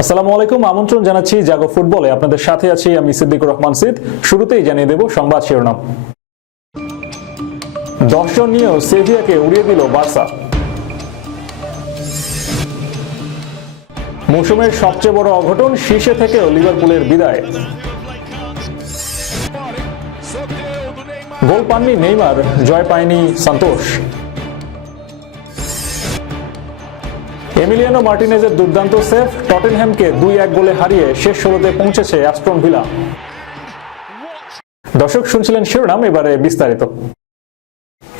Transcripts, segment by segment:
আসসালামু আলাইকুম, আমন্ত্রণ জানাচ্ছি জাগো ফুটবলে। আপনাদের সাথে আছি আমি সিদ্দিকুর রহমান সিদ। শুরুতেই জানিয়ে দেব সংবাদ শিরোনাম। নিয়েও সেভিয়াকে উড়িয়ে দিল বার্সা। মৌসুমের সবচেয়ে বড় অঘটন শীর্ষে থেকেও লিভারপুলের বিদায়। গোল পাননি নেইমার, জয় পায়নি সন্তোষ। এমিলিয়ানো মার্টিনেজের দুর্দান্ত সেফ টটেনহ্যামকে দুই এক গোলে হারিয়ে শেষ ষোলোতে পৌঁছেছে অ্যাস্ট্রন ভিলা। দর্শক, শুনছিলেন শিরোনাম, এবারে বিস্তারিত।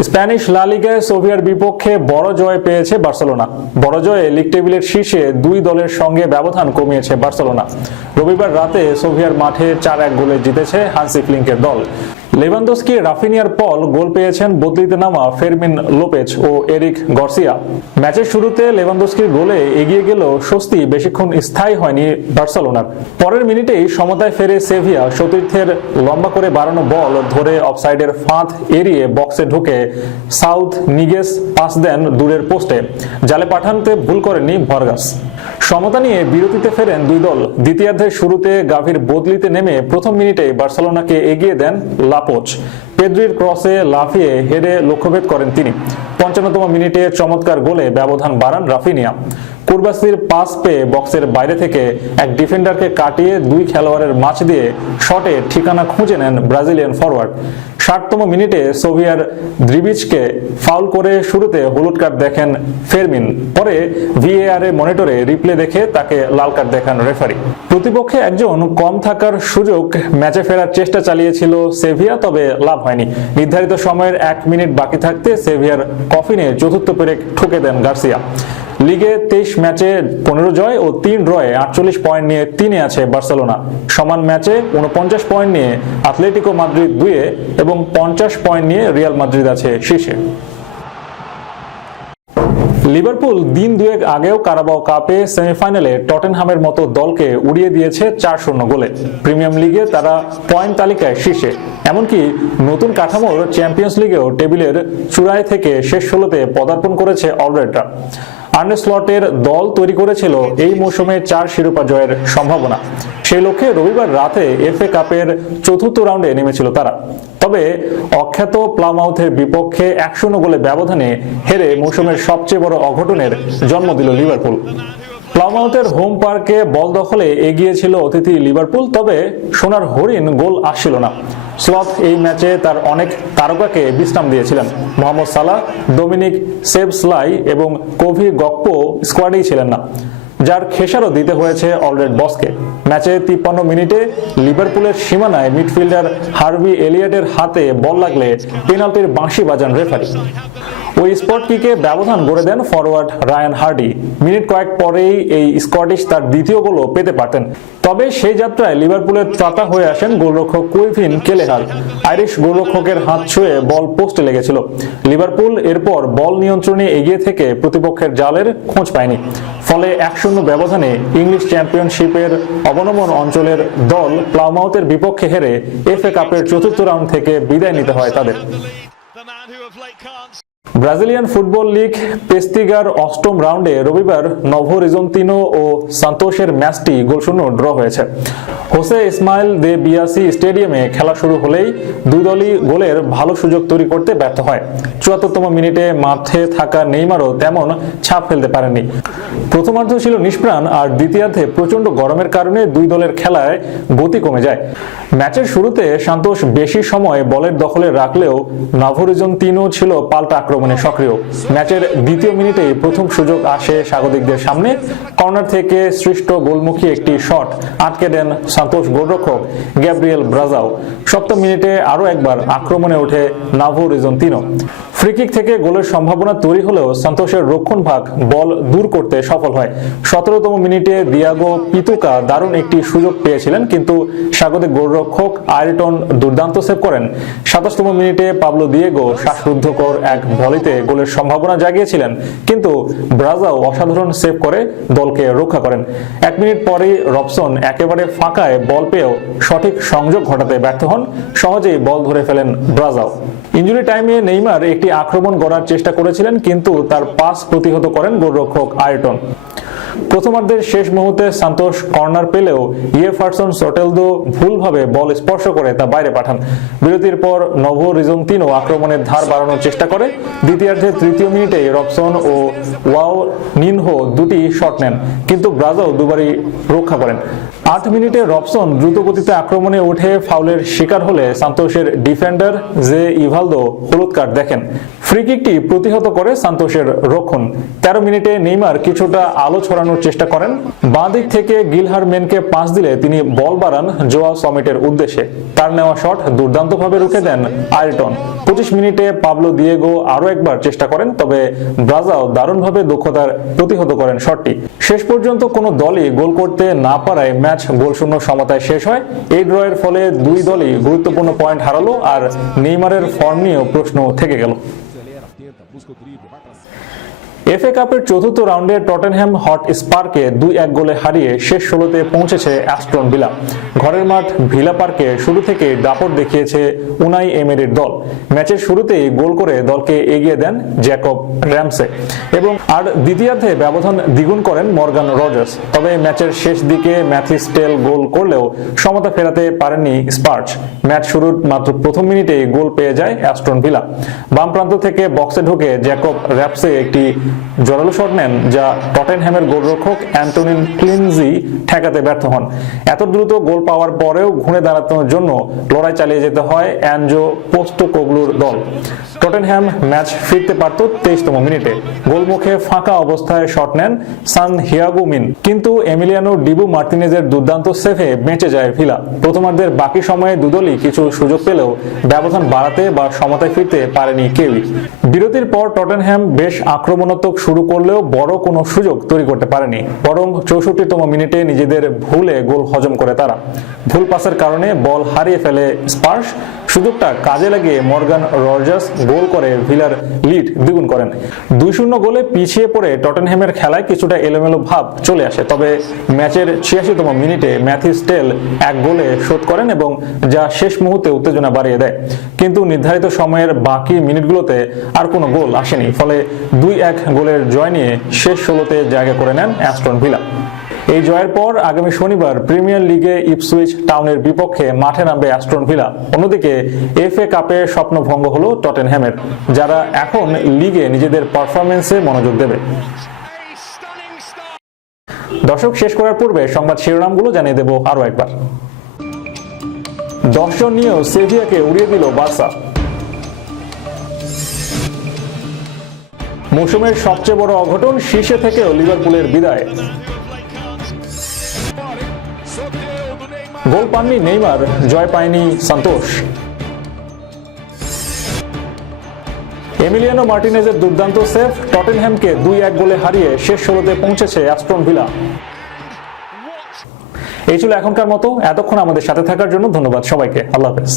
স্প্যানিশ লা লিগায় সোভিয়ার বিপক্ষে বড় জয় পেয়েছে বার্সেলোনা। বড় জয়ে লিগ টেবিলের শীর্ষে দুই দলের সঙ্গে ব্যবধান কমিয়েছে বার্সেলোনা। রবিবার রাতে সোভিয়ার মাঠে চার এক গোলে জিতেছে হান্সি ফ্লিঙ্কের দল। লেভানদোস্কি, রাফিনিয়ার পল গোল পেয়েছেন বদলিতে নামা ফেরমিন লোপেজ ও এরিক গর্সিয়া। ম্যাচের শুরুতে লেভানদোস্কির গোলে এগিয়ে গেলেও স্বস্তি বেশিক্ষণ স্থায়ী হয়নি বার্সেলোনার। পরের মিনিটেই সমতায় ফেরে সেভিয়া সতীর্থের লম্বা করে বাড়ানো বল ধরে অফসাইডের ফাঁদ এড়িয়ে বক্সে ঢুকে সাউথ নিগেস পাস দেন দূরের পোস্টে। জালে পাঠানতে ভুল করেননি ভরগাস। সমতা নিয়ে বিরতিতে ফেরেন দুই দল। দ্বিতীয়ার্ধের শুরুতে গাভীর বদলিতে নেমে প্রথম মিনিটে বার্সেলোনাকে এগিয়ে দেন লাপোচ পেদ্রির ক্রসে লাফিয়ে হেডে লক্ষ্যভেদ করেন তিনি। পঞ্চান্নতম মিনিটে চমৎকার গোলে ব্যবধান বাড়ান রাফিনিয়া। কুরবাসির পাস পেয়ে বক্সের বাইরে থেকে এক ডিফেন্ডারকে কাটিয়ে দুই খেলোয়াড়ের মাছ দিয়ে শটে ঠিকানা খুঁজে নেন ব্রাজিলিয়ান ফরওয়ার্ড ষাটতম মিনিটে সোভিয়ার দ্রিবিচকে ফাউল করে শুরুতে হলুদ কার্ড দেখেন ফেরমিন। পরে ভিএআর মনিটরে রিপ্লে দেখে তাকে লাল কার্ড দেখান রেফারি। প্রতিপক্ষে একজন কম থাকার সুযোগ ম্যাচে ফেরার চেষ্টা চালিয়েছিল সেভিয়া, তবে লাভ হয়নি। নির্ধারিত সময়ের এক মিনিট বাকি থাকতে সেভিয়ার কফিনে চতুর্থ পেরেক ঠুকে দেন গার্সিয়া। লিগে তেইশ ম্যাচে পনেরো জয় ও তিন ড্রয়ে আটচল্লিশ পয়েন্ট নিয়ে তিনে আছে বার্সেলোনা। সমান ম্যাচে উনপঞ্চাশ পয়েন্ট নিয়ে আথলেটিকো মাদ্রিদ দুয়ে এবং পঞ্চাশ পয়েন্ট নিয়ে রিয়াল মাদ্রিদ আছে শীর্ষে। লিভারপুল দিন দুয়েক আগেও কারাবাও কাপে সেমিফাইনালে টটেনহামের মতো দলকে উড়িয়ে দিয়েছে চার শূন্য গোলে। প্রিমিয়াম লিগে তারা পয়েন্ট তালিকায় শীর্ষে। এমনকি নতুন কাঠামোর চ্যাম্পিয়ন্স লিগেও টেবিলের চূড়ায় থেকে শেষ ষোলোতে পদার্পণ করেছে অলরেডরা আর্নে স্লটের দল তৈরি করেছিল এই মৌসুমে চার শিরোপা জয়ের সম্ভাবনা। সেই লক্ষ্যে রবিবার রাতে এফএ কাপের চতুর্থ রাউন্ডে নেমেছিল তারা। তবে অখ্যাত প্লামাউথের বিপক্ষে এক শূন্য গোলে ব্যবধানে হেরে মৌসুমের সবচেয়ে বড় অঘটনের জন্ম দিল লিভারপুল। প্লামাউথের হোম পার্কে বল দখলে এগিয়েছিল অতিথি লিভারপুল, তবে সোনার হরিণ গোল আসছিল না। স্লথ এই ম্যাচে তার অনেক তারকাকে বিশ্রাম দিয়েছিলেন। মোহাম্মদ সালাহ, ডোমিনিক সেবসলাই এবং কোভি গপ্পো স্কোয়াডেই ছিলেন না। যার খেসারও দিতে হয়েছে অলরেড বসকে। ম্যাচে তিপ্পান্ন মিনিটে লিভারপুলের সীমানায় মিডফিল্ডার হার্ভি এলিয়টের হাতে বল লাগলে পেনাল্টির বাঁশি বাজান রেফারি। ওই স্পট কিকে ব্যবধান গড়ে দেন ফরওয়ার্ড রায়ান হার্ডি। মিনিট কয়েক পরেই এই স্কটিশ তার দ্বিতীয় গোলও পেতে পারতেন। তবে সেই যাত্রায় লিভারপুলের ত্রাতা হয়ে আসেন গোলরক্ষক কুইভিন কেলেহার আইরিশ গোলরক্ষকের হাত ছুঁয়ে বল পোস্টে লেগেছিল। লিভারপুল এরপর বল নিয়ন্ত্রণে এগিয়ে থেকে প্রতিপক্ষের জালের খোঁজ পায়নি। ফলে এক শূন্য ব্যবধানে ইংলিশ চ্যাম্পিয়নশিপের অবনমন অঞ্চলের দল প্লাউমাউথের বিপক্ষে হেরে এফএ কাপের চতুর্থ রাউন্ড থেকে বিদায় নিতে হয় তাদের। ব্রাজিলিয়ান ফুটবল লিগ পেস্তিগার অষ্টম রাউন্ডে রবিবার নভো রিজন্তিনো ও সান্তোষের ম্যাচটি গোলশূন্য ড্র হয়েছে। হোসে ইসমাইল দে বিয়াসি স্টেডিয়ামে খেলা শুরু হলেই দুই দলই গোলের ভালো সুযোগ তৈরি করতে ব্যর্থ হয়। চুয়াত্তরতম মিনিটে মাঠে থাকা নেইমারও তেমন ছাপ ফেলতে পারেননি। প্রথমার্ধ ছিল নিষ্প্রাণ আর দ্বিতীয়ার্ধে প্রচণ্ড গরমের কারণে দুই দলের খেলায় গতি কমে যায়। ম্যাচের শুরুতে সান্তোষ বেশি সময় বলের দখলে রাখলেও নাভোরিজন তিনও ছিল পাল্টা আক্রমণে। সক্রিয়। ম্যাচের দ্বিতীয় মিনিটে প্রথম সুযোগ আসে স্বাগতিকদের সামনে। কর্নার থেকে সৃষ্ট গোলমুখী একটি শট আটকে দেন সান্তোষ গোলরক্ষক গ্যাব্রিয়েল ব্রাজাও। সপ্তম মিনিটে আরও একবার আক্রমণে ওঠে নাভো রিজন্তিনো। ফ্রিকিক থেকে গোলের সম্ভাবনা তৈরি হলেও সান্তোষের রক্ষণ ভাগ বল দূর করতে সফল হয়। সতেরোতম মিনিটে দিয়াগো পিতুকা দারুণ একটি সুযোগ পেয়েছিলেন, কিন্তু স্বাগতিক গোলরক্ষক আয়রটন দুর্দান্ত সেভ করেন। সাতাশতম মিনিটে পাবলো দিয়েগো শ্বাসরুদ্ধকর এক ভলিতে গোলের সম্ভাবনা জাগিয়েছিলেন, কিন্তু ব্রাজাও অসাধারণ সেভ করে দলকে রক্ষা করেন। এক মিনিট পরেই রবসন একেবারে ফাঁকায় বল পেয়েও সঠিক সংযোগ ঘটাতে ব্যর্থ হন। সহজেই বল ধরে ফেলেন ব্রাজাও। ইঞ্জুরি টাইমে নেইমার একটি আক্রমণ গড়ার চেষ্টা করেছিলেন কিন্তু তার পাস প্রতিহত করেন গোলরক্ষক আয়টন প্রথমার্ধের শেষ মুহূর্তে সান্তোষ কর্নার পেলেও ইয়েফারসন সোটেলদো ভুলভাবে বল স্পর্শ করে তা বাইরে পাঠান। বিরতির পর নভ রিজন্তিনো আক্রমণের ধার বাড়ানোর চেষ্টা করে। দ্বিতীয়ার্ধের তৃতীয় মিনিটে রবসন ও ওয়াও নিনহো দুটি শট নেন, কিন্তু ব্রাজাও দুবারই রক্ষা করেন। আট মিনিটে রবসন দ্রুত গতিতে আক্রমণে উঠে ফাউলের শিকার হলে সান্তোষের ডিফেন্ডার জে ইভালদো হলুদ কার্ড দেখেন। ফ্রি কিকটি প্রতিহত করে সান্তোষের রক্ষণ। তেরো মিনিটে নেইমার কিছুটা আলো ছড়ানোর চেষ্টা করেন। বাঁ দিক থেকে গিলহার মেনকে পাস দিলে তিনি বল বাড়ান জোয়া সমিটের উদ্দেশ্যে। তার নেওয়া শট দুর্দান্তভাবে রুখে দেন আয়রটন পঁচিশ মিনিটে পাবলো দিয়েগো আরও একবার চেষ্টা করেন, তবে ব্রাজাও দারুণভাবে দক্ষতার প্রতিহত করেন শটটি। শেষ পর্যন্ত কোনো দলই গোল করতে না পারায় ম্যাচ গোলশূন্য সমতায় শেষ হয়। এই ড্রয়ের ফলে দুই দলই গুরুত্বপূর্ণ পয়েন্ট হারালো আর নেইমারের ফর্ম নিয়েও প্রশ্ন থেকে গেল। এফএ কাপের চতুর্থ রাউন্ডে টটেনহ্যাম হট স্পার্কে দুই এক গোলে হারিয়ে শেষ ষোলোতে পৌঁছেছে অ্যাস্ট্রন ভিলা। ঘরের মাঠ ভিলা পার্কে শুরু থেকে দাপট দেখিয়েছে উনাই এমেরির দল। ম্যাচের শুরুতেই গোল করে দলকে এগিয়ে দেন জ্যাকব র্যামসে। এবং আর দ্বিতীয়ার্ধে ব্যবধান দ্বিগুণ করেন মর্গান রজার্স। তবে ম্যাচের শেষ দিকে ম্যাথিস টেল গোল করলেও সমতা ফেরাতে পারেননি স্পার্চ। ম্যাচ শুরুর মাত্র প্রথম মিনিটেই গোল পেয়ে যায় অ্যাস্ট্রন ভিলা। বাম প্রান্ত থেকে বক্সে ঢুকে জ্যাকব র্যাপসে একটি জোরালো শট নেন, যা টটেনহ্যামের গোলরক্ষক অ্যান্টনিন ক্লিনজি ঠেকাতে ব্যর্থ হন। এত দ্রুত গোল পাওয়ার পরেও ঘুরে দাঁড়ানোর জন্য লড়াই চালিয়ে যেতে হয় অ্যানজো পোস্টোকোগলুর দল। টটেনহ্যাম ম্যাচ ফিরতে পারত তেইশতম মিনিটে। গোলমুখে ফাঁকা অবস্থায় শট নেন সান হিয়াগুমিন কিন্তু এমিলিয়ানো ডিবু মার্টিনেজের দুর্দান্ত সেভে বেঁচে যায় ভিলা। প্রথমার্ধের বাকি সময়ে দুদলই কিছু সুযোগ পেলেও ব্যবধান বাড়াতে বা সমতায় ফিরতে পারেনি কেউই। বিরতির পর টটেনহ্যাম বেশ আক্রমণাত্মক শুরু করলেও বড় কোনো সুযোগ তৈরি করতে পারেনি। বরং চৌষট্টিতম মিনিটে নিজেদের ভুলে গোল হজম করে তারা। ভুল পাসের কারণে বল হারিয়ে ফেলে স্পার্শ সুযোগটা কাজে লাগিয়ে মর্গান রজার্স গোল করে ভিলার লিড দ্বিগুণ করেন। দুই শূন্য গোলে পিছিয়ে পড়ে টটেনহ্যামের খেলায় কিছুটা এলোমেলো ভাব চলে আসে, তবে ম্যাচের ছিয়াশিতম মিনিটে ম্যাথিস টেল এক গোলে শোধ করেন এবং যা শেষ মুহূর্তে উত্তেজনা বাড়িয়ে দেয়। কিন্তু নির্ধারিত সময়ের বাকি মিনিটগুলোতে আর কোনো গোল আসেনি, ফলে দুই এক গোলের জয় নিয়ে শেষ ষোলোতে জায়গা করে নেন অ্যাস্টন ভিলা। এই জয়ের পর আগামী শনিবার প্রিমিয়ার লিগে ইপসুইচ টাউনের বিপক্ষে মাঠে নামবে অ্যাস্ট্রন ভিলা। অন্যদিকে এফএ কাপে স্বপ্নভঙ্গ হলো টটেনহ্যামের, যারা এখন লিগে নিজেদের পারফরমেন্সে মনোযোগ দেবে. দর্শক, শেষ করার পূর্বে সংবাদ শিরোনামগুলো জানিয়ে দেব আরও একবার। দর্শন নিয়েও সেভিয়াকে উড়িয়ে দিল বার্সা। মৌসুমের সবচেয়ে বড় অঘটন শীর্ষে থেকেও লিভারপুলের বিদায়। গোল পাননি নেইমার, জয় পায়নি সন্তোষ। এমিলিয়ানো মার্টিনেজের দুর্দান্ত সেফ টটেনহ্যামকে দুই এক গোলে হারিয়ে শেষ ষোলোতে পৌঁছেছে অ্যাস্ট্রন ভিলা। এই ছিল এখনকার মতো, এতক্ষণ আমাদের সাথে থাকার জন্য ধন্যবাদ সবাইকে। আল্লাহ হাফেজ।